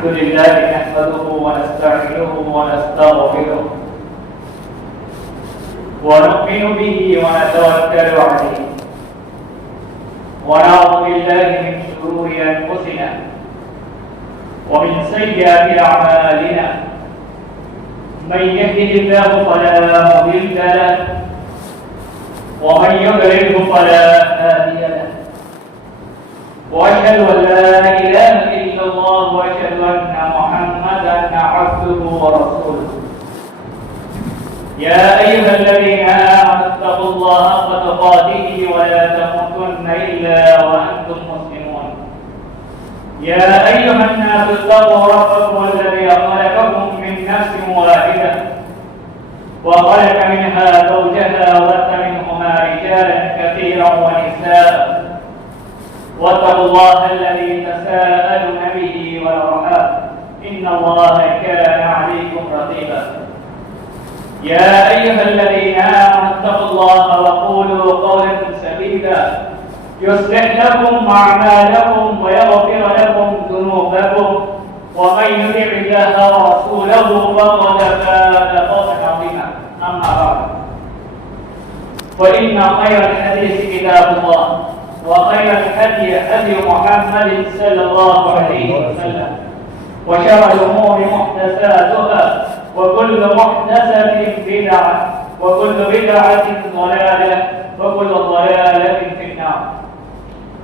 الحمد لله نحمده ونستعينه ونستغفره ونؤمن به ونتوكل عليه ونعوذ بالله من شرور أنفسنا ومن سيئات أعمالنا من يهده الله فلا مضل له ومن يضلل فلا هادي له وأشهد أن لا إله إلا الله وأشهد أن محمدا عبده ورسوله يا أيها الذين آمنوا اتقوا الله حق تقاته ولا تموتن إلا وأنتم مسلمون يا أيها الناس اتقوا ربكم الذي خلقكم من نفس واحدة وخلق منها زوجها وبث منهما رجالا كثيرا ونساء واتقوا الله الذي تساءلون به والأرحام إن الله كان عليكم رقيبا يا أيها الذين آمنوا اتقوا الله وقولوا قولا سديدا يصلح لكم أعمالكم ويغفر لكم ذنوبكم ومن يطع الله ورسوله فقد فاز فوزا عظيما أما بعد فإن خير الحديث كتاب الله وخير الهدي هدي محمد صلى الله عليه وسلم وشر الأمور محدثاتها وكل محدثة بدعة وكل بدعة ضلالة وكل ضلالة في النار.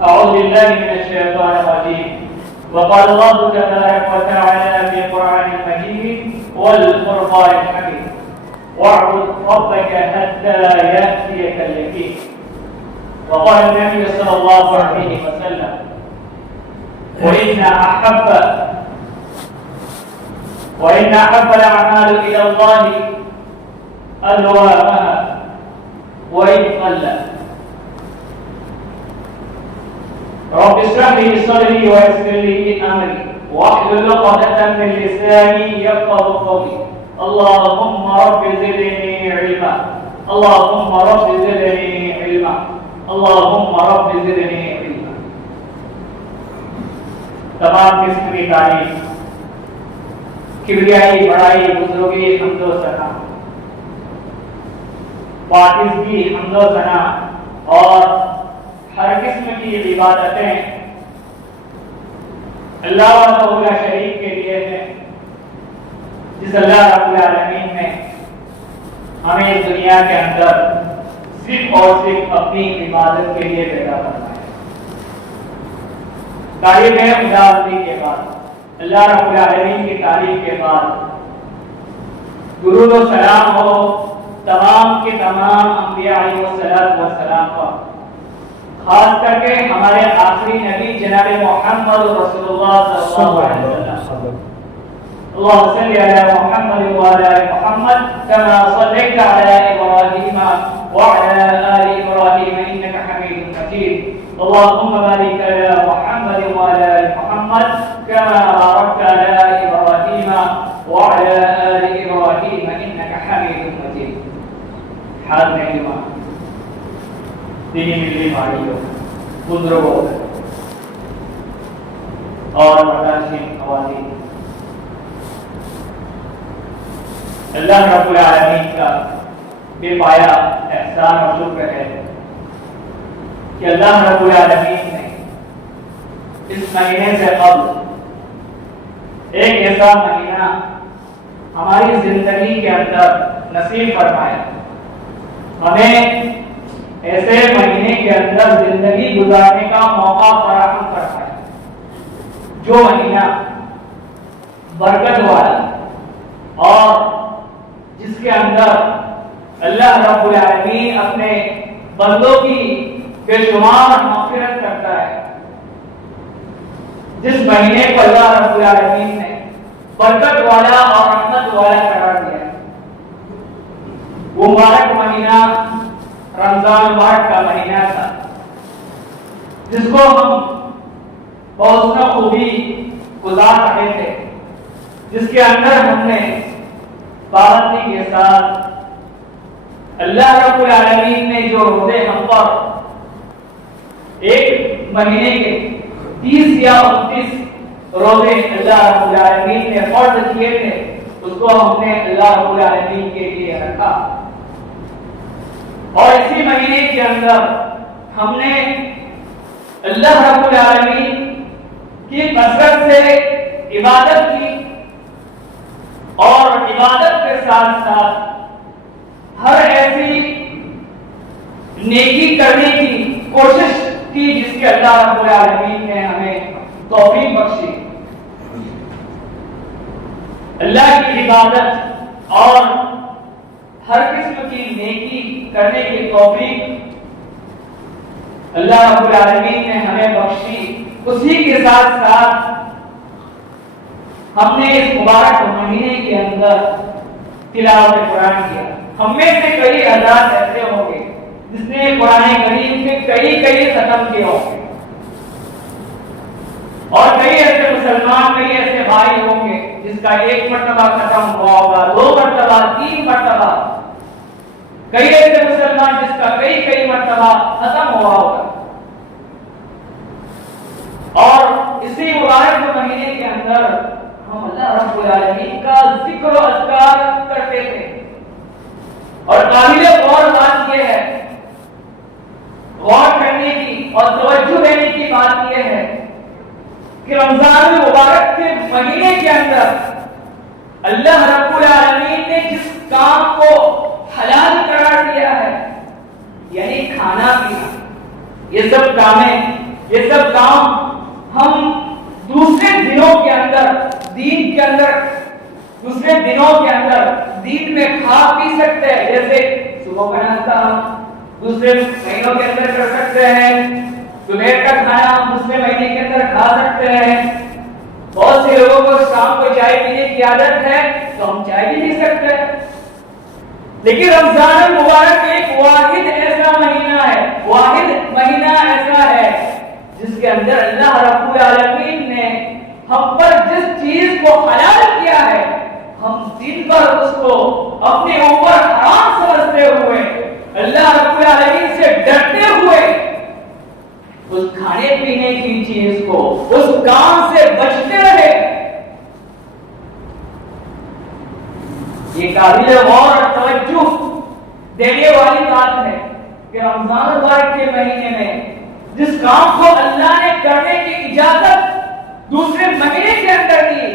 أعوذ بالله من الشيطان الرجيم. وقال الله تبارك وتعالى في القرآن المجيد والفرقان الحميد واعبد ربك حتى يأتيك اليقين. وقال النبي صلى الله عليه وسلم وإن أحب الأعمال إلى الله أدومها وإن قل. رب اشرح لي صدري ويسر لي أمري واحلل عقدة من لساني يفقهوا قولي. اللهم رب زدني علما اللهم رب زدني علما اللهم رب زدنی علما. تمام قسم کی تعریف، کبریائی، بڑائی، بزرگی، حمد و ثنا، پاکیزگی، حمد و ثنا اور ہر قسم کی عبادتیں اللہ وحدہ لا شریک کے لیے ہیں، جس اللہ رب العالمین نے ہمیں اس دنیا کے اندر صرف اور صرف اپنی عبادت کے لیے پیدا کرنا ہے. تعریف ہے خداوندی کے بعد، اللہ رب العالمین کی تعریف کے بعد درود و سلام ہو تمام کے تمام انبیاء علیہ السلام پر، خاص کر کے ہمارے آخری نبی جناب محمد رسول اللہ صلی اللہ علیہ وسلم. اللهم صل على محمد وعلى آل محمد كما صليت على إبراهيم وعلى آل إبراهيم إنك حميد مجيد. اللهم بارك على محمد وعلى آل محمد كما باركت على إبراهيم وعلى آل إبراهيم إنك حميد مجيد. حاضرین ایمان، دینی ملی بھائیوں، بزرگوں اور مردان خواتین، اللہ رب العالمین کا بے پایا احسان اور شکر ہے کہ اللہ رب العالمین نے اس مہینے سے قبل ایک ایسا مہینہ ہماری زندگی کے اندر نصیب فرمایا. ہمیں ایسے مہینے کے اندر زندگی گزارنے کا موقع فراہم فرمایا جو مہینہ برکت والا اور جس کے اندر اللہ رب العالمین اپنے بندوں کی بے شمار مغفرت کرتا ہے. جس مہینے کو اللہ رب العالمین نے برکت والا اور رحمت والا قرار دیا ہے، وہ مبارک مہینہ رمضان مبارک کا مہینہ تھا، جس کو ہم بہت خوبی گزار رہے تھے، جس کے اندر ہم نے پابندی کے ساتھ اللہ رب العالمین نے جو روزے ہم پر ایک مہینے کے 30 یا 29 روزے اللہ رب العالمین نے فرض کیے تھے اس کو ہم نے اللہ رب العالمین کے لیے رکھا، اور اسی مہینے کے اندر ہم نے اللہ رب العالمین کی کثرت سے عبادت کی، اور عبادت کے ساتھ ساتھ ہر ایسی نیکی کرنے کی کوشش کی جس کے اللہ رب العالمین نے ہمیں توفیق بخشی۔ اللہ کی عبادت اور ہر قسم کی نیکی کرنے کی توفیق اللہ رب العالمین نے ہمیں بخشی۔ اسی کے ساتھ ساتھ ہم نے اس مبارک مہینے کے اندر تلاوت قرآن کیا۔ ہم میں سے کئی حضرات ایسے ہوں گے جس نے قرآن کریم کے کئی ختم کیے ہوں گے، اور کئی ایسے مسلمان، کئی ایسے بھائی ہوں گے جس کا ایک مرتبہ ختم ہوا ہوگا، 2 مرتبہ، 3 مرتبہ، کئی ایسے مسلمان جس کا کئی مرتبہ ختم ہوا ہوگا۔ اور اسی مبارک مہینے کے اندر ہم اللہ رب العالمین کا ذکر و اذکار کرتے تھے، اور قابل غور بات یہ ہے، غور کرنے کی اور توجہ دینے کی بات یہ ہے کہ رمضان مبارک کے مہینے کے اندر اللہ رب العالمین نے جس کام کو حلال قرار دیا ہے، یعنی کھانا پینا، یہ سب کام ہم دوسرے دنوں کے اندر دوسرے دنوں کے اندر دین میں کھا پی سکتے ہیں، جیسے صبح کا ناشتہ دوسرے مہینوں کے اندر کر سکتے ہیں، دوپہر کا کھانا ہم دوسرے مہینے کے اندر کھا سکتے ہیں۔ بہت سے لوگوں کو شام کو چائے پینے کی عادت ہے تو ہم چائے بھی پی سکتے ہیں، لیکن رمضان المبارک ایک واحد ایسا مہینہ ایسا ہے جس کے اندر اللہ رب العالمین نے ہم پر جس چیز کو حلال کیا ہے، ہم دن پر اس کو اپنے اوپر حرام سمجھتے ہوئے، اللہ رب العالمین سے ڈرتے ہوئے اس کھانے پینے کی چیز کو، اس کام سے بچتے رہے۔ یہ قابل غور اور توجہ دینے والی بات ہے کہ رمضان مبارک کے مہینے میں جس کام کو اللہ نے کرنے کی اجازت دوسرے مہینے کے اندر دی،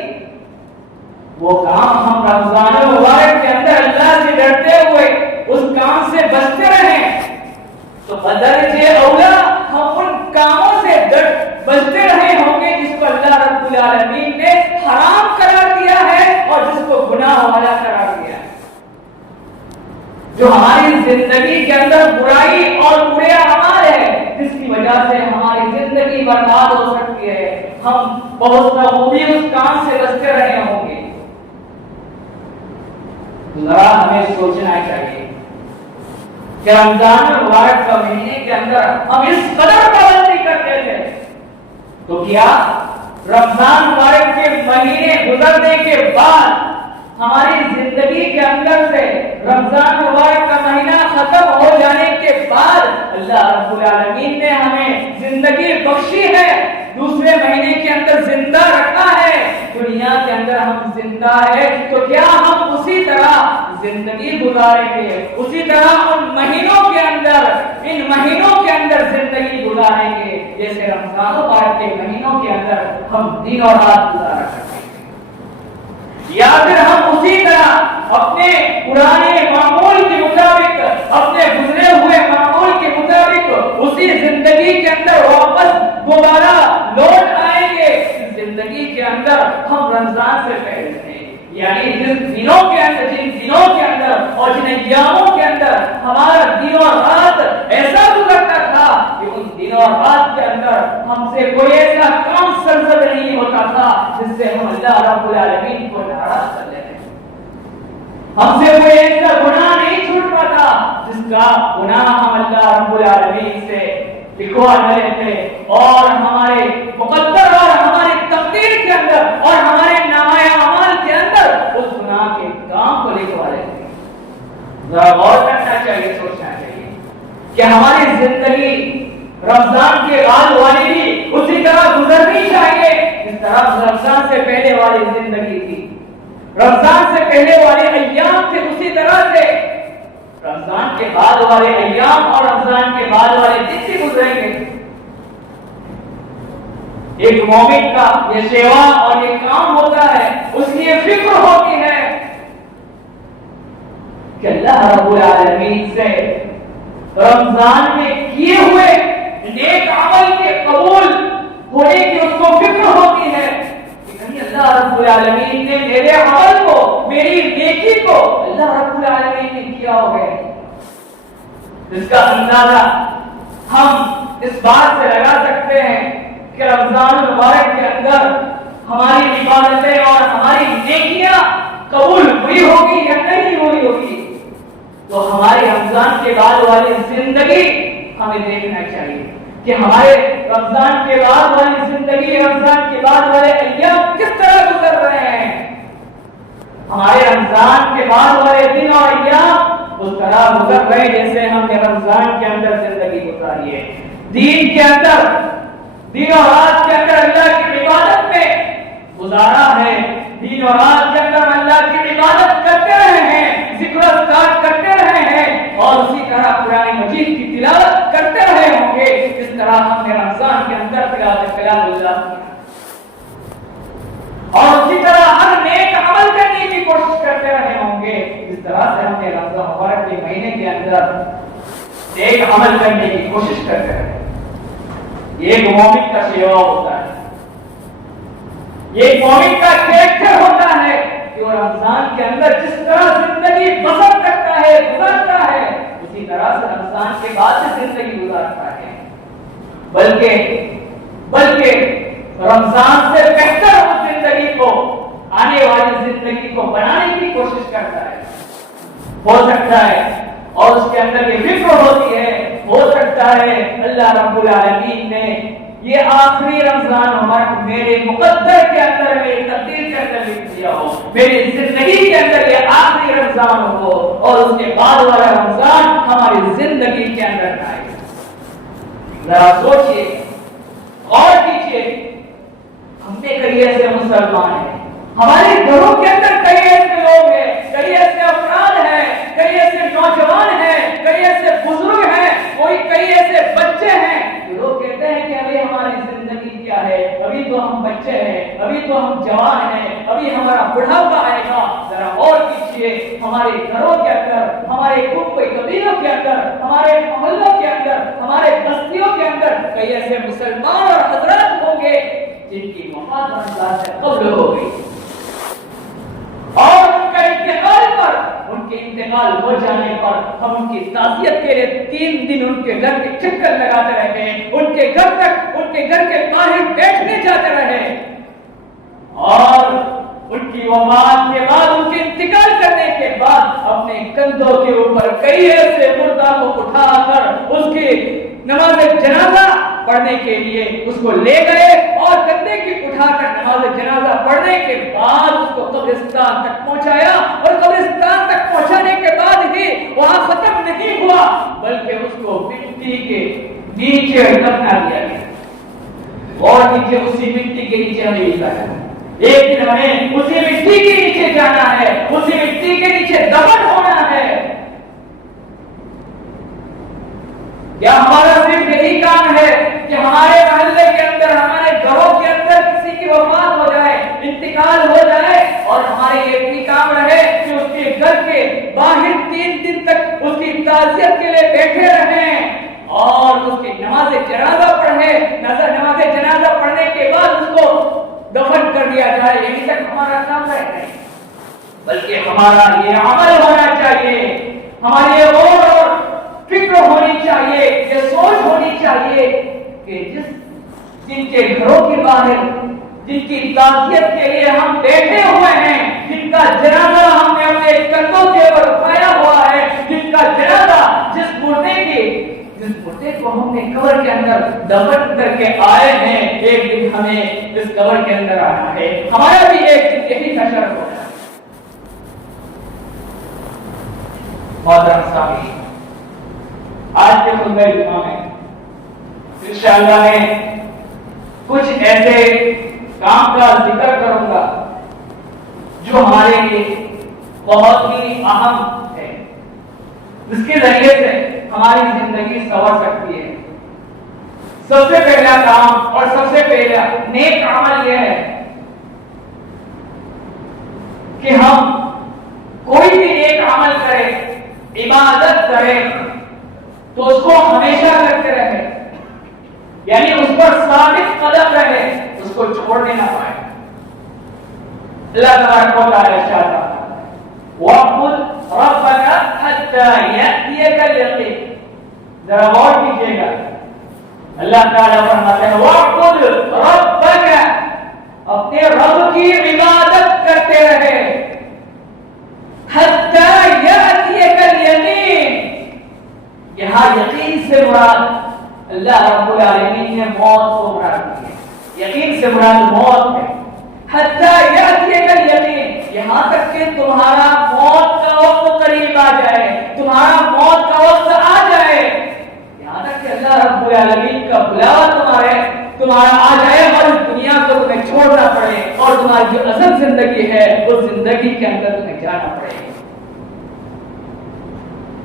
وہ کام ہم رمضان مبارک کے اندر اللہ سے ڈرتے ہوئے اس کام سے بچتے رہیں، تو بدرجہ اولا ہم ان کاموں سے بچتے رہے ہوں گے جس کو اللہ رب العالمین نے حرام قرار دیا ہے اور جس کو گناہ والا قرار دیا ہے، جو ہماری زندگی کے اندر برائی اور برے اعمال ہے، جس کی وجہ سے ہماری زندگی برباد ہو سکتی ہے، ہم بہت بخوبی اس کام سے بچتے رہے ہوں گے۔ ذرا ہمیں سوچنا چاہیے کہ رمضان مبارک کا مہینے کے اندر ہم اس قدر پابندی کرتے تھے، تو کیا رمضان مبارک کے مہینے گزرنے کے بعد ہماری زندگی کے اندر سے رمضان مبارک کا مہینہ ختم ہو جانے کے بعد اللہ رب العالمین نے ہمیں زندگی بخشی ہے، دوسرے مہینے کے اندر زندہ رکھا ہے، دنیا کے اندر ہم زندہ ہے، تو کیا ہم اسی طرح زندگی گزاریں گے، اسی طرح ان مہینوں کے اندر زندگی گزاریں گے جیسے رمضان مبارک کے مہینوں کے اندر ہم دن اور رات گزارا کرتے ہیں، یا پھر ہم اسی طرح اپنے پرانے معمول کے مطابق، اپنے گزرے ہوئے معمول کے مطابق اسی زندگی کے اندر واپس دوبارہ لوٹ آئیں گے جس زندگی کے اندر ہم رمضان سے پہلے تھے، یعنی جن دنوں کے اندر اور جن ایاموں کے اندر ہمارا دن اور رات ایسا گزرتا تھا کہ ان دن اور رات کے اندر ہم سے کوئی ایسا کام سرزد نہیں ہوتا تھا جس سے ہم اللہ رب العالمین کو ناراض کر لیتے، ہم سے کوئی ایسا گناہ نہیں چھوٹ پاتا جس کا گناہ ہم اللہ رب العالمین سے لکھوا لیتے اور ہمارے مقدر اور ہماری تقدیر کے اندر اور ہمارے نامہ اعمال کے اندر اس گناہ کے کام کو لکھوا لیتے۔ ذرا غور کرنا چاہیے، سوچنا چاہیے کہ ہماری زندگی رمضان کے بعد والی بھی اسی طرح گزرنی چاہیے جس طرح والی زندگی تھی، رمضان سے پہلے والے ایام تھے اسی طرح سے رمضان کے بعد والے ایام اور رمضان کے بعد والے دن بھی گزریں گے۔ ایک مومن کا یہ سیوا اور یہ کام ہوتا ہے، اس کی یہ فکر ہوتی ہے کہ اللہ رب العالمین سے رمضان میں کیے ہوئے نیک عمل کے قبول ہونے کی اس کو فکر ہوتی ہے کہ کہیں اللہ رب العالمین نے میرے عمل کو، میری نیکی کو اللہ رب العالمین نے کیا ہو گیا۔ اس کا اندازہ ہم اس بات سے لگا سکتے ہیں کہ رمضان المبارک کے اندر ہماری عبادتیں اور ہماری نیکیاں قبول ہوئی ہوگی یا نہیں ہوئی ہوگی، تو ہماری رمضان کے بعد والی زندگی ہمیں دیکھنا چاہیے کہ ہمارے رمضان کے بعد والی زندگی، رمضان کے بعد والے ایام کس طرح گزر رہے ہیں۔ ہمارے رمضان کے بعد والے دن اور ایام اس طرح گزر رہے جیسے ہم نے رمضان کے اندر زندگی گزاری ہے، دین کے اندر، دن اور رات کے اندر اللہ کی عبادت میں گزارا ہے، دن اور رات کے اندر اللہ کی عبادت کرتے رہے ہیں، ذکر و اذکار کرتے رہے ہیں، اور اسی طرح قرآن مجید کی تلاوت کرتے رہے ہوں گے جس طرح ہم نے رمضان کے اندر تلاوت کلام اللہ کیا، اور اسی طرح ہر نیک عمل کرنے کی کوشش کرتے رہے ہوں گے جس طرح سے ہم نے رمضان مبارک کے مہینے کے اندر نیک عمل کرنے کی کوشش کرتے رہے۔ یہ ایک مومن کا سیوا ہوتا ہے، یہ ایک مومن کا کیریکٹر ہوتا ہے کہ وہ رمضان کے اندر جس طرح زندگی بسر کرتا ہے، گزارتا ہے، اسی طرح سے رمضان کے بعد سے زندگی گزارتا ہے، بلکہ رمضان سے بہتر وہ زندگی کو، آنے والی زندگی کو بنانے کی کوشش کرتا ہے۔ ہو سکتا ہے اور اس کے اندر یہ فکر ہوتی ہے، ہو سکتا ہے اللہ رب العالمین نے یہ آخری رمضان ہمارے میرے مقدر کے اندر، میری تقدیر کے اندر لکھ دیا ہو، میری زندگی کے اندر یہ آخری رمضان ہو، اور اس کے بعد والا رمضان ہماری زندگی کے اندر آئے۔ ذرا سوچئے، غور کیجئے، ہم میں کئی ایسے مسلمان ہیں، ہمارے گھروں کے اندر کئی ایسے لوگ ہیں، کئی ایسے افراد ہیں، کئی ایسے نوجوان ہیں، کئی ایسے بزرگ ہیں، کئی ایسے بچے ہیں جو لوگ کہتے ہیں کہ ابھی ہماری زندگی کیا ہے، ابھی تو ہم بچے ہیں، ابھی تو ہم جوان ہیں، ابھی ہمارا بڑھاپا آئے گا۔ ذرا غور کیجیے، ہمارے گھروں کے اندر، ہمارے کنبے قبیلوں کے اندر، ہمارے محلوں کے اندر، ہمارے بستیوں کے اندر کئی ایسے مسلمان اور حضرات ہوں گے جن کی وفات رمضان سے قبل ہو گئی، اور ان کا انتقال پر، ان کے انتقال ہو جانے پر ہم ان کی تعزیت کے لیے 3 دن ان کے گھر کے چکر لگاتے رہے، ان کے گھر تک، ان کے گھر کے باہر بیٹھنے جاتے رہے، اور ان کی وفات کے بعد، ان کے انتقال کرنے کے بعد اپنے کندھوں کے اوپر کئی ایسے مردہ کو اٹھا کر اس کی نماز جنازہ پڑھنے کے لیے اس کو لے گئے، اور کندھے کی اٹھا کر نماز جنازہ پڑھنے کے بعد اس کو قبرستان تک پہنچایا، اور قبرستان تک پہنچانے کے بعد ہی وہاں ختم نہیں ہوا بلکہ اس کو مٹی کے نیچے دفنا دیا گیا، اور نیچے اسی مٹی کے نیچے ہمیں لکھا ہے ایک دن ہمیں اسی مٹی کے نیچے جانا ہے، اسی مٹی کے نیچے دفن ہونا ہے۔ کیا ہمارا صرف یہی کام ہے کہ ہمارے محلے کے اندر، ہمارے گھروں کے اندر کسی کی وفات ہو جائے، انتقال ہو جائے، اور ہمارے یہ بھی کام رہے کہ اس کے گھر کے باہر 3 دن تک اس کی تعزیت کے لیے بیٹھے رہیں اور اس کی نماز جنازہ پڑھیں، نماز جنازہ پڑھنے کے بعد اس کو دفن کر دیا جائے، یہی تک ہمارا کام ہے؟ بلکہ ہمارا یہ عمل ہونا چاہیے، ہماری یہ غور اور فکر ہونی چاہیے، یہ سوچ ہونی چاہیے کہ جن کے گھروں کے باہر، جن کی تعزیت کے لیے ہم بیٹھے ہوئے ہیں، جن کا جنازہ ہم نے اپنے کندھوں کے اوپر اٹھایا ہوا ہے، جن کا جنازہ، جس مردے کو ہم نے قبر کے اندر دفن کر کے آئے ہیں، ایک دن ہمیں اس قبر کے اندر آنا ہے، ہمارا بھی ایک دن یہی حشر ہونا ہے۔ محترم سامعین، آج کے خطبہ جمعہ میں انشاءاللہ میں کچھ ایسے کام کا ذکر کروں گا جو ہمارے لیے بہت ہی اہم ہے، جس کے ذریعے سے ہماری زندگی سنور سکتی ہے۔ سب سے پہلا کام اور سب سے پہلا نیک عمل یہ ہے کہ ہم کوئی بھی نیک عمل کرے، عبادت کرے تو اس کو ہمیشہ کرتے رہے، یعنی اس پر ثابت قدم رہے، اس کو چھوڑنے نہ پائے۔ اللہ تبارک و تعالی ارشاد فرماتا ہے وَاعْبُدْ رَبَّكَ حَتَّى يَأْتِيَكَ الْيَقِينُ۔ ذرا غور کیجیے گا، اللہ تعالیٰ فرماتے ہیں وَاعْبُدْ رَبَّكَ، اپنے رب کی عبادت کرتے رہے، حَتَّى يَأْتِيَكَ الْيَقِينُ۔ یہاں یقین سے مراد اللہ رب العالمین نے موت کو مراد کیا، یقین سے مراد موت ہے۔ حَتَّى يَأْتِيَكَ الْيَقِينُ، یہاں تک کہ تمہارا موت کا وقت قریب آ جائے، تمہارا موت کا وقت آ جائے، یہاں تک کہ اللہ رب العالمین کا بلاوا تمہارا آ جائے اور اس دنیا کو تمہیں چھوڑنا پڑے اور تمہاری جو اصل زندگی ہے اس زندگی کے اندر تمہیں جانا پڑے۔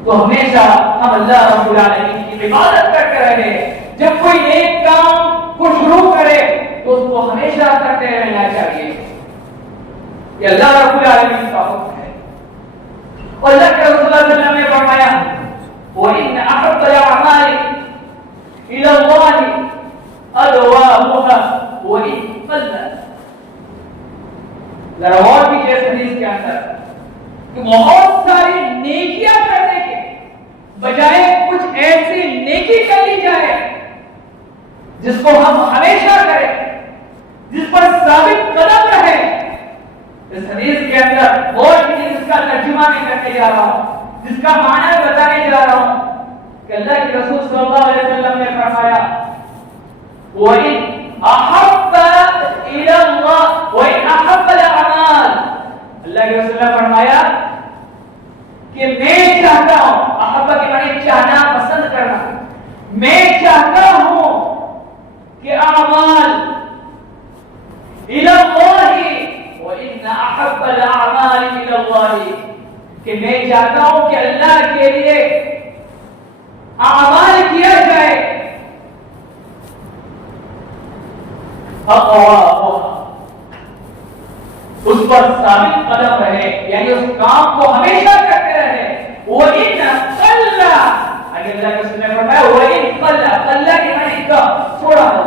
تو ہمیشہ ہم اللہ رب العالمین کی عبادت کرتے رہے، جب کوئی نیک کام کو شروع کرے تو اس کو ہمیشہ کرتے رہنا چاہیے، یہ اللہ رب العالمین کا حکم ہے۔ اور اللہ کے رسول صلی اللہ علیہ وسلم نے فرمایا وَإِنَّ أَحَبَّ الْأَعْمَالِ إِلَى اللَّهِ أَدْوَمُهَا وَإِنْ قَلَّ۔ ذرا غور کیجیے اس حدیث کے اندر کہ بہت ساری نیکیاں کرنے کے بجائے کچھ ایسی نیکی کر لی جائے جس کو ہم ہمیشہ کریں، جس پر ثابت قدم رہے۔ اس حدیث کے اندر غور کیجیے، جس کا ترجمہ میں کرنے جا رہا ہوں، جس کا معنی بتانے جا رہا ہوں کہ اللہ کے رسول صلی اللہ علیہ وسلم نے فرمایا وَإِنْ أَحَبَّ إِلَى اللَّهِ وَإِنْ أَحَبَّ الْأَعْمَالِ، اللہ کے رسول نے فرمایا کہ میں چاہتا ہوں، احبہ کے معنی چاہنا، پسند کرنا، میں چاہتا ہوں کہ اعمال إِلَى اللَّهِ وَإِنَّ أَحَبَّ الْأَعْمَالِ إِلَى اللَّهِ، کہ میں چاہتا ہوں کہ اللہ کے لیے اعمال کیا جائے، اس پر ثابت قدم رہے، یعنی اس کام کو ہمیشہ کرتے رہے۔ وَإِنْ قَلَّ، اگر اللہ کے رسول نے فرمایا وَإِنْ قَلَّ، قَلَّ کے معنی تھوڑا ہو،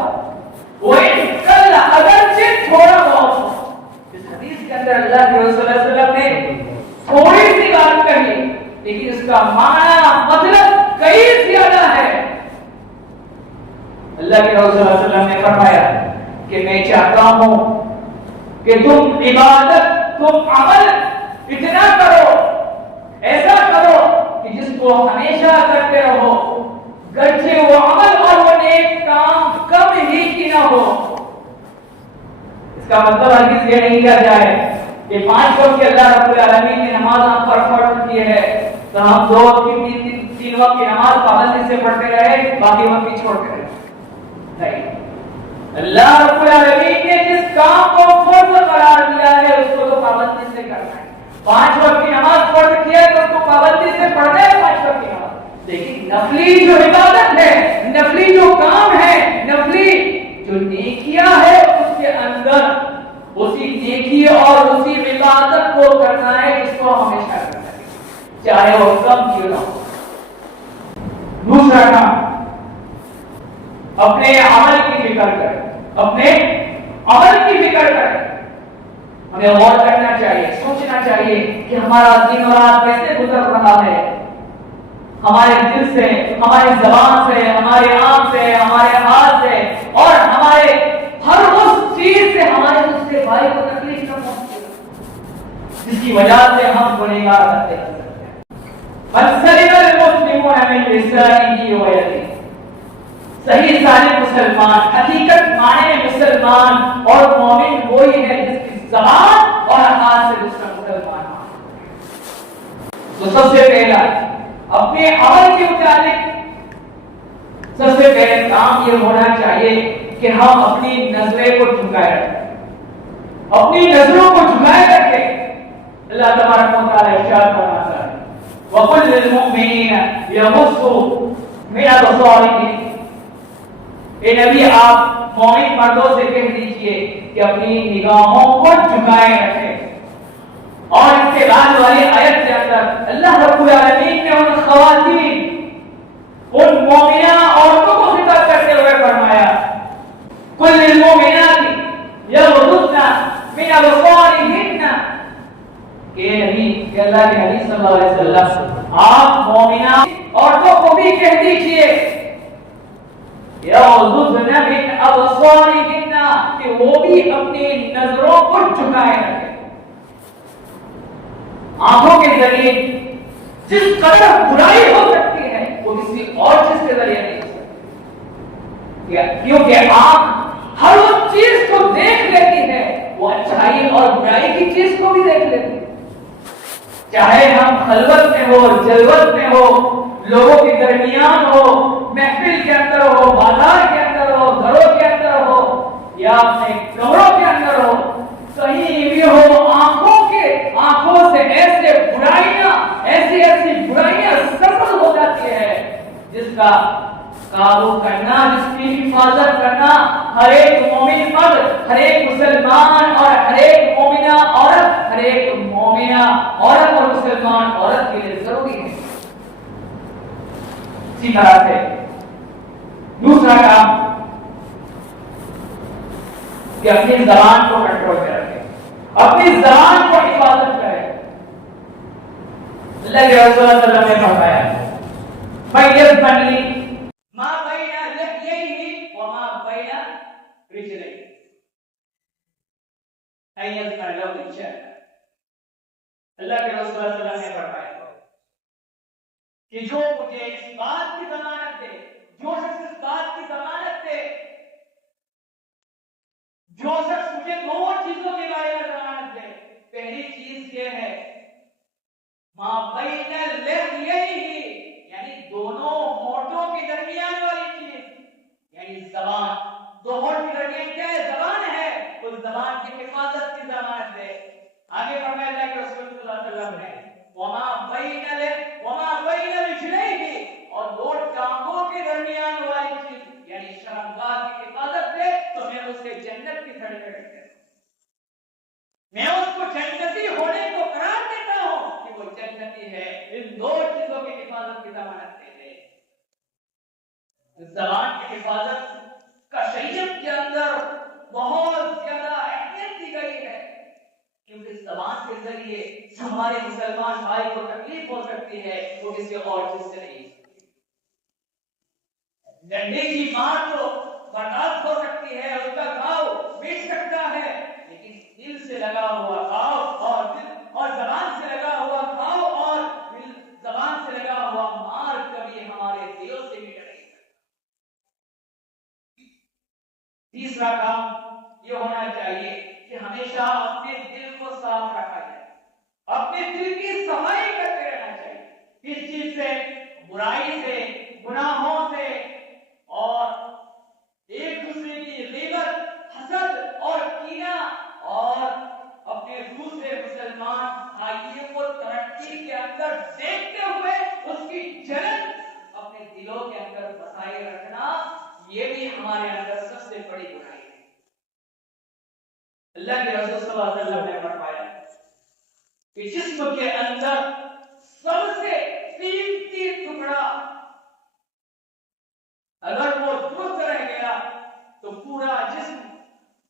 وَإِنْ قَلَّ اگرچہ تھوڑا ہو۔ اس حدیث کے اندر اللہ کے رسول صلی اللہ علیہ وسلم نے تھوڑی سی بات کہی لیکن اس کا معنی مطلب کئی زیادہ ہے۔ اللہ کے رسول صلی اللہ علیہ وسلم نے فرمایا کہ میں چاہتا ہوں کہ تم عبادت، تم عمل اتنا کرو، ایسا کرو کہ جس کو ہمیشہ کرتے رہو، گرچہ وہ عمل اور وہ نیک کام کم ہی کی نہ ہو۔ اس کا مطلب ہرگز یہ نہیں کیا جائے کہ 5 وقت کی اللہ رب العالمین نے نماز ہم پر فرض کی ہے تو ہم 2 وقت کی 3 وقت کی نماز پابندی سے پڑھتے رہے، باقی وقت چھوڑتے رہے۔ نہیں، اللہ رب العالمین نے جس کام کو فرض قرار دیا ہے اس کو تو پابندی سے کرنا ہے۔ 5 وقت کی نماز فرض کیا ہے تو اس کو پابندی سے پڑھنا ہے 5 وقت کی نماز، لیکن نفلی جو عبادت ہے، نفلی جو کام ہے، نفلی جو نیکیاں ہے، اس کے اندر اسی نیکی اور اسی عبادت کو کرنا ہے جس کو ہمیشہ کرنا ہے، چاہے وہ کم کیوں نہ ہو۔ دوسرا کام، اپنے عمل کی فکر کریں، اپنے عمل کی فکر کریں۔ ہمیں غور کرنا چاہیے، سوچنا چاہیے کہ ہمارا دن اور رات کیسے گزر رہا ہے، ہمارے دل سے، ہماری زبان سے، ہمارے آنکھ سے، ہمارے ہاتھ سے اور ہمارے ہر اس چیز سے ہمارے دوسرے بھائی کو تکلیف نہ پہنچے جس کی وجہ سے ہم گنہگار بنتے ہیں۔ فَسَلِمَ الْمُسْلِمُونَ مِنْ لِسَانِهِ وَيَدِهِ، صحیح سالم مسلمان، حقیقت معنی میں مسلمان اور مومن وہی ہے جس کی زبان اور ہاتھ سے دوسرا مسلمان ہے۔ تو سب سے پہلا اپنے عمل کے متعلق سب سے پہلے کام یہ ہونا چاہیے کہ ہم اپنی نظریں کو جھکائے رکھیں، اپنی نظروں کو جھکائے رکھیں اللہ تبارک و تعالی ارشاد فرماتا ہے وَقُلْ لِلْمُؤْمِنِينَ يَغُضُّوا مِنْ أَبْصَارِهِمْ، اے نبی آپ مومن مردوں سے کہہ دیجئے کہ اپنی نگاہوں کو جھکائے رکھیں. اور اس کے بعد والی آیت کے اندر اللہ رب العالمین نے ان خواتین، ان مومنہ عورتوں کو خطاب کرتے ہوئے فرمایا کل للمؤمنات یغضضن من ابصارهن، کہ نبی کہ اللہ کے نبی صلی اللہ علیہ وسلم آپ مومنہ عورتوں کو بھی کہہ دیجئے یغضضن من ابصارهن کہ وہ بھی اپنی نظروں کو جھکائے رکھیں. آنکھوں کے ذریعے جس قدر برائی ہو سکتی ہے وہ کسی اور چیز کے ذریعے نہیں ہو سکتی، کیونکہ آنکھ ہر وہ چیز کو دیکھ لیتی ہے، وہ اچھائی اور برائی کی چیز کو بھی دیکھ لیتی ہے. چاہے ہم خلوت میں ہو، جلوت میں ہو، لوگوں کے درمیان ہو، محفل کے اندر ہو، بازار کے اندر ہو، گھروں کے اندر ہو یا اپنے کمروں کے اندر ہو، کہیں بھی ہو، آنکھوں سے ایسے برائیاں، ایسی برائیاں سرد ہو جاتی ہے جس کا قابو کرنا، جس کی حفاظت کرنا ہر ایک مومن مرد، ہر ایک مسلمان اور ہر ایک مومنہ عورت، ہر ایک مومنہ عورت اور مسلمان عورت کے لیے ضروری ہے. اسی طرح سے دوسرا کام کہ اپنی زبان کو کنٹرول میں رکھے، اپنی زبان کو حفاظت کرے. اللہ کے رسول صلی اللہ علیہ وسلم نے فرمایا فَيَزْمَنْ لِي مَا بَيْنَ لِحْيَيْهِ وَمَا بَيْنَ رِجْلَيْهِ فَيَزْمَنْ لَهُ الْجَنَّةَ. اللہ کے رسول صلی اللہ علیہ وسلم نے فرمایا کہ جو مجھے اس بات کی ضمانت دے، جو شخص اس بات کی ضمانت دے، جو شخص مجھے دو چیزوں کے بارے میں ضمانت دے. پہلی چیز یہ ہے ما بین لحییہ، یعنی دونوں ہونٹوں کے درمیان والی چیز، یعنی زبان. دو ہونٹ کے درمیان کیا ہے؟ زبان ہے. اس زبان کی حفاظت کی ضمانت دے. آگے فرمایا اللہ کے رسول صلی اللہ علیہ وسلم نے وما بین رجلیہ، اور دو ٹانگوں کے درمیان والی چیز یعنی شرمگاہ کی حفاظت دے تو میں اسے جنت کی سرٹیفکیٹ دے، میں اس کو جنتی ہونے کو قرار دیتا ہوں کہ وہ جنتی ہے. ان دو چیزوں کی حفاظت کی ضمانت دے دے. زبان کی حفاظت کا شریعت کے اندر بہت زیادہ اہمیت دی گئی ہے، کیونکہ زبان کے ذریعے ہمارے مسلمان بھائی کو تکلیف ہو سکتی ہے، وہ کسی اور چیز سے نہیں. ڈنڈے کی مار تو برداشت ہو سکتی ہے، اس کا گھاؤ مٹ سکتا ہے، لیکن دل سے لگا ہوا گھاؤ اور زبان سے لگا ہوا گھاؤ اور زبان سے لگا ہوا مار کبھی ہمارے دلوں سے مٹ نہیں سکتا. تیسرا کام یہ ہونا چاہیے کہ ہمیشہ اپنے دل کو صاف رکھا جائے، اپنے دل کی صفائی کرتے رہنا چاہیے. کس چیز سے؟ برائی سے، گناہوں سے، اور ایک دوسرے کی غیبت، حسد اور کینہ، اور اپنے دوسرے مسلمان بھائیوں کو ترقی کے اندر دیکھتے ہوئے اس کی جلن اپنے دلوں کے اندر بسائے رکھنا، یہ بھی ہمارے اندر سب سے بڑی برائی ہے. اللہ کے رسول صلی اللہ علیہ وسلم نے فرمایا کہ جسم کے اندر سب سے قیمتی ٹکڑا اگر وہ درست رہ گیا تو پورا جسم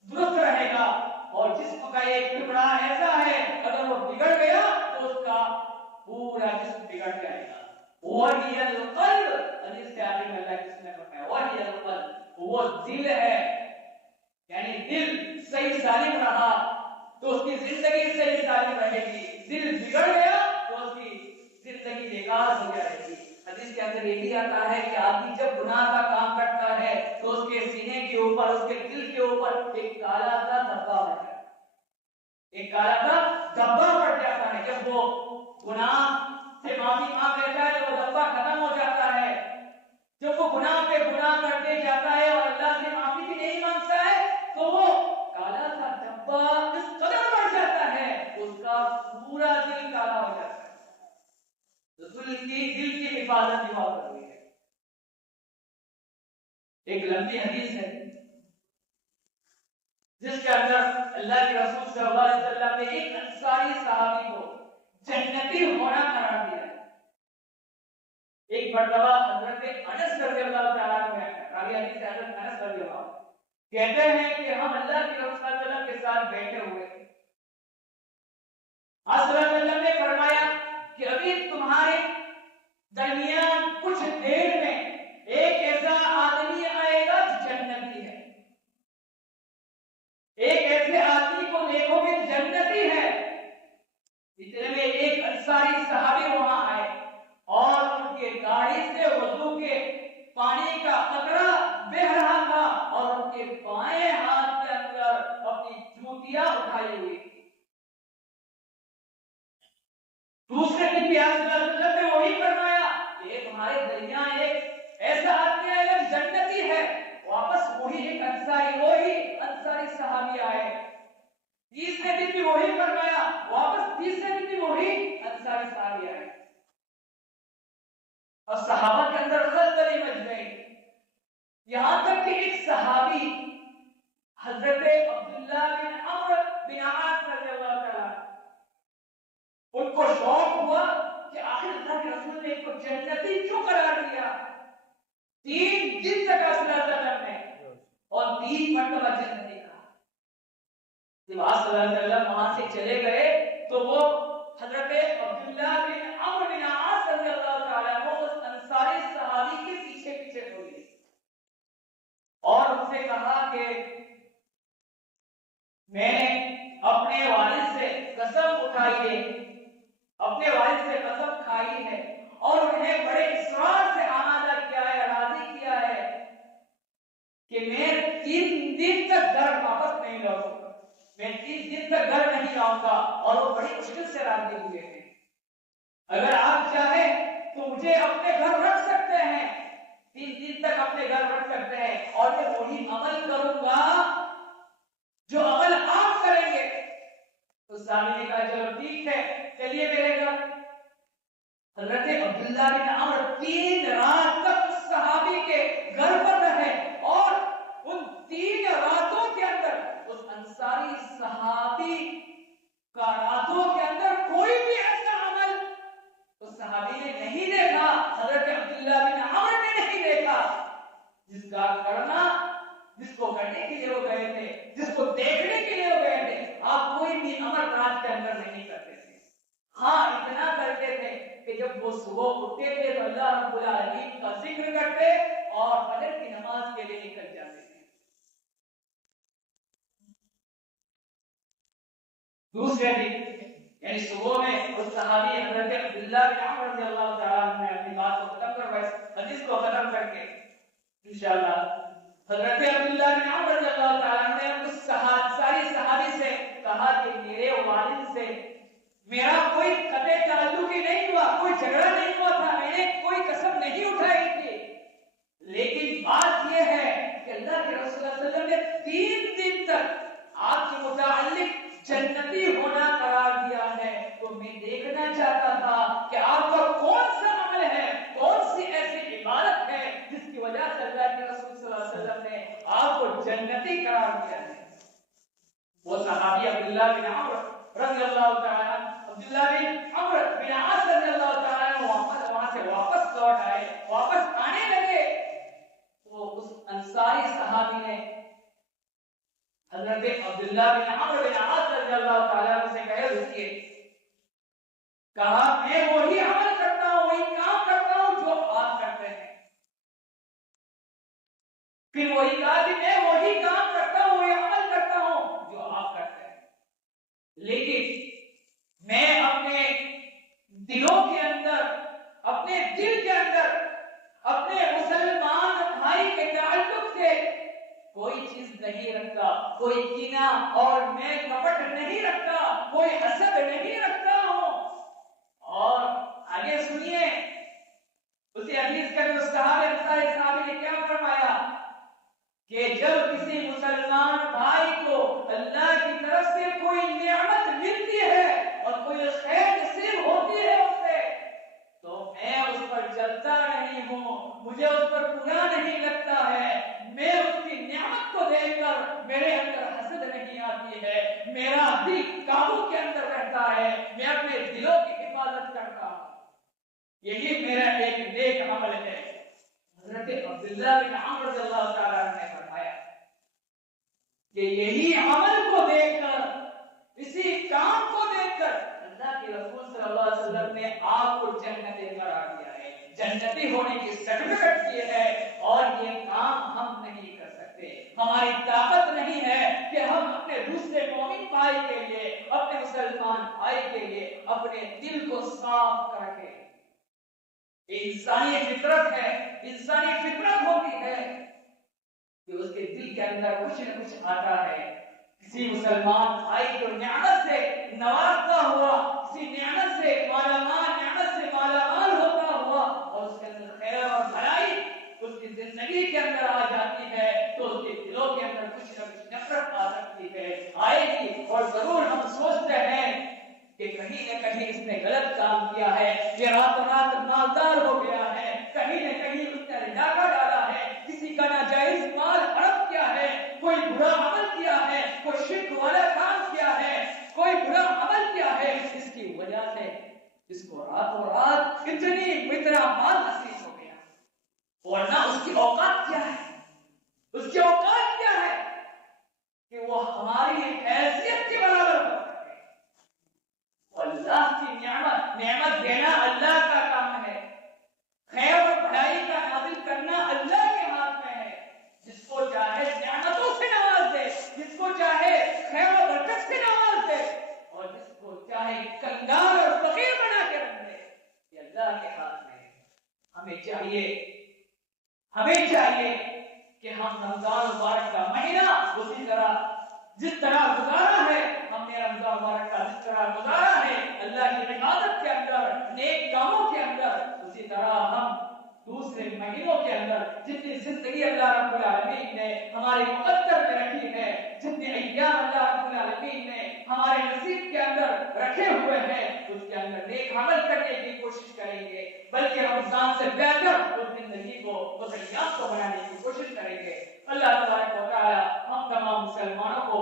درست رہے گا، اور جسم کا ایک ٹکڑا ایسا ہے اگر وہ بگڑ گیا تو اس کا پورا جسم بگڑ جائے گا. وہی القلب، حدیث کے آخر میں اللہ کس نے فرمایا وہی القلب، وہ دل ہے. یعنی دل صحیح سالم رہا تو اس کی زندگی صحیح سالم رہے گی، دل بگڑ گیا تو اس کی زندگی بیکار ہو جائے گی. حدیث کے اندر یہ بھی آتا ہے کہ آدمی جب گناہ کا کام کرتا ہے تو اس کے سینے کے اوپر، اس کے دل کے اوپر ایک کالا سا دھبا پڑ جاتا ہے، ایک کالا سا دھبا پڑ جاتا ہے. جب وہ گناہ سے معافی مانگ لیتا ہے تو وہ دھبا ختم ہو جاتا ہے. جب وہ گناہ پہ گناہ کرتے جاتا ہے اور اللہ سے معافی بھی نہیں مانگتا ہے تو وہ کالا سا دھبا اس قدر بڑھ جاتا ہے اس کا پورا حفاظت بھی بہت ضروری ہے. ایک لمبی حدیث ہے جس کے اندر اللہ کے رسول صلی اللہ علیہ وسلم نے ایک انصاری صحابی کو جنتی ہونا قرار دیا ہے. ایک مرتبہ حضرت انس رضی اللہ تعالیٰ عنہ راوی حدیث حضرت انس رضی اللہ عنہ کہتے ہیں کہ ہم اللہ کے رسول صلی اللہ علیہ وسلم کے ساتھ بیٹھے ہوئے تھے. آپ صلی اللہ علیہ وسلم نے فرمایا کہ ابھی تمہارے درمیان کچھ دیر میں ایک ایسا آدمی آئے گا جو جنتی ہے. ایک ایسے آدمی کو دیکھو گے جنتی ہے. اتنے میں ایک انصاری صحابی وہاں آئے اور ان کے داڑھی سے وضو کے پانی کا قطرہ بہ رہا تھا اور ان کے بائیں ہاتھ کے اندر اپنی جوتیاں اٹھائی ہوئی. دوسرے دن بھی آپ صلی اللہ علیہ وسلم نے وہی فرمایا کہ تمہارے درمیان ایک ایسا آدمی آئے گا جنتی ہے. واپس وہی ایک انصاری صحابی آئے. تیسرے دن بھی وہی فرمایا, واپس تیسرے دن بھی وہی انصاری صحابی آئے. اور صحابہ کے اندر خلبلی مچ گئی, یہاں تک کہ ایک صحابی حضرت عبداللہ بن عمرو بن عاص رضی اللہ تعالیٰ ان کو شوق ہوا کہ آخر اللہ کے رسول نے ان کو جنتی کیوں قرار دیا. 3 دن تک آپ صلی اللہ علیہ وسلم نے اور 3 مرتبہ جنتی کہا. جب آپ صلی اللہ علیہ وسلم وہاں سے چلے گئے تو وہ حضرت عبداللہ بن عمرو بن عاص رضی اللہ تعالیٰ عنہ اس انصاری صحابی کے پیچھے پیچھے ہو گئے اور ان سے کہا کہ میں نے اپنے والد سے قسم اٹھائی ہے, اپنے والد سے قسم کھائی ہے اور انہیں بڑے اصرار سے آمادہ کیا ہے, راضی کیا ہے کہ میں 3 دن تک گھر واپس نہیں لوٹوں گا, میں 3 دن تک گھر نہیں جاؤں گا. اور وہ بڑی مشکل سے راضی ہوئے ہیں. اگر آپ چاہیں تو مجھے اپنے گھر رکھ سکتے ہیں, 3 دن تک اپنے گھر رکھ سکتے ہیں اور میں وہی عمل کروں گا جو عمل آپ کریں گے. تو صحابی نے کہا چلو ٹھیک ہے, چلیے میرے گھر. حضرت عبداللہ بن عمرو 3 رات تک اس صحابی کے گھر پر رہے اور ان 3 راتوں کے اندر اس انصاری صحابی کا راتوں کے اندر کوئی بھی ایسا عمل اس صحابی نے نہیں دیکھا, حضرت عبداللہ بن عمرو نے نہیں دیکھا جس کا کرنا, جس کو کرنے کے لیے وہ گئے تھے, جس کو دیکھنے کے لیے وہ گئے تھے. آپ کوئی بھی عمل رات کے اندر نہیں کرتے تھے. ہاں اتنا کرتے تھے کہ جب وہ صبح اٹھتے تھے تو اللہ رب العالمین کا ذکر کرتے اور فجر کی نماز کے لیے نکل جاتے تھے. دوسرے دن یعنی صبح میں اس صحابی حضرت عبداللہ بن عمرو رضی اللہ تعالیٰ عنہ نے اپنی بات کو ختم کروائی, حدیث کو ختم کر کے انشاءاللہ حضرت عبداللہ بن عمرو رضی اللہ تعالیٰ عنہ نے اس ساری صحابی سے کہا کہ میرے والد سے میرا کوئی قطع تعلق ہی نہیں ہوا, کوئی جھگڑا نہیں ہوا تھا, میں نے کوئی قسم نہیں اٹھائی تھی, لیکن بات یہ ہے کہ اللہ کے رسول صلی اللہ علیہ وسلم نے 3 دن تک آپ کے متعلق جنتی ہونا قرار دیا ہے. تو میں دیکھنا چاہتا تھا کہ آپ کا کون سا عمل ہے, کون سی ایسی عبادت ہے جس کی وجہ سے اللہ کے رسول صلی اللہ علیہ وسلم نے آپ کو جنتی قرار دیا ہے. وہ صحابی عبداللہ بن عمرو رضی اللہ تعالیٰ عنہ, عبداللہ بن عمرو بن عاص رضی اللہ تعالیٰ عنہ وہاں سے واپس لوٹ آئے, واپس آنے لگے تو اس انصاری صحابی نے حضرت عبداللہ بن عمرو بن عاص رضی اللہ تعالیٰ عنہ سے کہے رکیے, کہا میں وہی عمل کرتا ہوں, وہی کام کرتا ہوں جو آپ کرتے ہیں. پھر وہی کہا کہ میں وہی کام کرتا ہوں, وہی عمل کرتا ہوں جو آپ کرتے ہیں, لیکن میں اپنے دلوں کے اندر, اپنے دل کے اندر اپنے مسلمان بھائی کے تعلق سے کوئی چیز نہیں رکھتا, کوئی کینہ اور میں کپٹ نہیں رکھتا, کوئی حسد نہیں رکھتا ہوں. اور آگے سنیے اسی حدیث کا جو صحابی نے کیا فرمایا کہ جب کسی مسلمان بھائی کو اللہ کی طرف سے کوئی نعمت ملتی ہے اور کوئی خیر نصیب ہوتی ہے اس سے, تو میں اس پر چلتا یہی میرا ایک نیک عمل ہے۔ حضرت عبداللہ بن عمر رضی اللہ تعالیٰ عنہ نے فرمایا کہ یہی عمل کو دیکھ کر، اسی کام کو دیکھ کر اللہ کے رسول صلی اللہ علیہ وسلم نے آپ کو جنتی قرار دیا ہے، جنتی ہونے کی سرٹیفکیٹ دی ہے۔ اور یہ کام ہم نہیں کر سکتے، ہماری طاقت نہیں ہے کہ ہم اپنے دوسرے مومن بھائی کے لیے، اپنے مسلمان بھائی کے لیے اپنے دل کو صاف کر کے، انسانی فطرت ہے، انسانی فطرت ہوتی ہے کہ اس کے دل کے اندر کچھ نہ کچھ آتا ہے۔ کسی مسلمان بھائی کو نعمت سے نوازتا ہوا، کسی نعمت سے مالا مال ہوتا ہوا، اور اس کے اندر خیر اور بھلائی اس کی زندگی کے اندر آ جاتی ہے، تو اس کے دلوں کے اندر کچھ نہ کچھ نفرت آ سکتی ہے، آئے گی۔ اور ضرور ہم سوچتے ہیں کہ کہیں نہ کہیں اس نے غلط کام کیا ہے، یہ راتوں رات مالدار ہو گیا ہے، کہیں نہ کہیں اس نے ڈاکہ ڈالا ہے، کسی کا ناجائز مال ہڑپ کیا ہے، کوئی برا عمل کیا ہے، کوئی شرک والا کام کیا ہے، کوئی برا عمل کیا ہے، اس کی وجہ سے اس کو راتوں رات اتنا مال نصیب ہو گیا، ورنہ اس کی اوقات کیا ہے، اس کی اوقات کیا ہے کہ وہ ہماری حیثیت کے برابر ہو۔ اللہ کی نعمت دینا اللہ کا کام ہے، خیر اور بھلائی کا نازل کرنا اللہ کے ہاتھ میں ہے۔ جس کو چاہے نعمتوں سے نواز دے، جس کو چاہے خیر و برکت سے نواز دے، اور جس کو چاہے کنگال اور فقیر بنا کے رکھ دے، یہ اللہ کے ہاتھ میں ہے۔ ہمیں چاہیے کہ ہم رمضان مبارک کا مہینہ اسی طرح جس طرح گزارا ہے، ہم نے رمضان مبارک کا جس طرح گزارا ہے اللہ کی عبادت کے اندر، نیک کاموں کے اندر، اسی طرح ہم دوسرے مہینوں کے اندر جتنی زندگی اللہ رب العالمین نے ہمارے مقدر میں رکھی ہے، جتنے ایام اللہ رب العالمین نے ہمارے نصیب کے اندر رکھے ہوئے ہیں، اس کے اندر نیک عمل کرنے کی کوشش کریں گے، بلکہ رمضان سے بہتر اس زندگی کو، اس ایام کو بنانے کی کوشش کریں گے۔ اللہ تبارک و تعالی ہم تمام مسلمانوں کو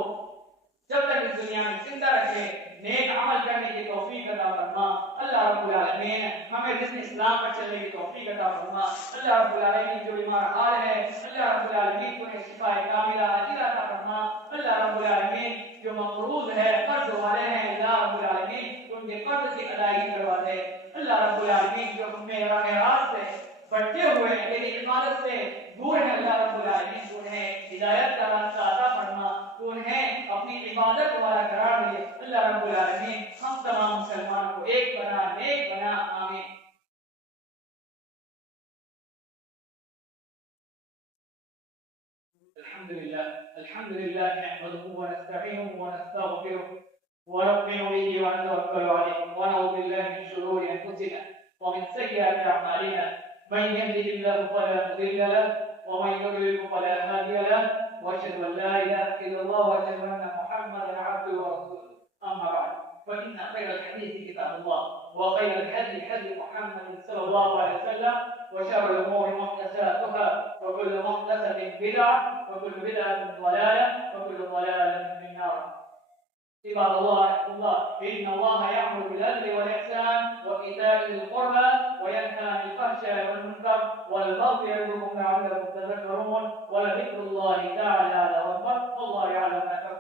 جب تک اس دنیا میں زندہ رکھے نیک عمل کرنے کی توفیق عطا فرما۔ اللہ رب العالمین ہمیں دین اسلام پر چلنے کی توفیق عطا فرما۔ اللہ رب العالمین جو بیمار حال ہے، اللہ رب العالمین کو شفا کاملہ عاجلہ عطا فرما۔ اللہ رب العالمین جو مقروض ہے، قرض والے ہیں، اللہ رب العالمین ان کے قرض کی ادائیگی کروا دے۔ اللہ رب العالمین جو ہمیں راہ راست سے بٹے ہوئے ہیں لیکن عبادت سے دور ہیں، اللہ رب العالمین انہیں ہدایت کا راستہ عطا فرما، انہیں اپنی عبادت والا قرار دے۔ اللہ رب العالمین ہم تمام مسلمانوں کو ایک بنا، نیک بنا، آمین۔ الحمد لله نحمده ونستعينه ونستغفره ونؤمن به ونتوكل عليه ونعوذ بالله من شرور انفسنا ومن سيئات اعمالنا، من يهده الله فلا مضل له ومن يضلل فلا هادي له، واشهد ان لا اله الا الله واشهد ان محمدا عبده ورسوله، اما بعد فان خير الحديث كتاب الله وخير الهدي هدي محمد صلى الله عليه وسلم، وشر الامور محدثاتها وكل محدثه بدعه وكل بدعه ضلاله وكل ضلاله في النار۔ عباد الله إن الله يأمر بالعدل والإحسان وإيتاء ذي القربى وينهى عن الفحشاء والمنكر والبغي يعظكم لعلكم تذكرون، ولذكر الله تعالى أكبر والله يعلم ما تفعلون۔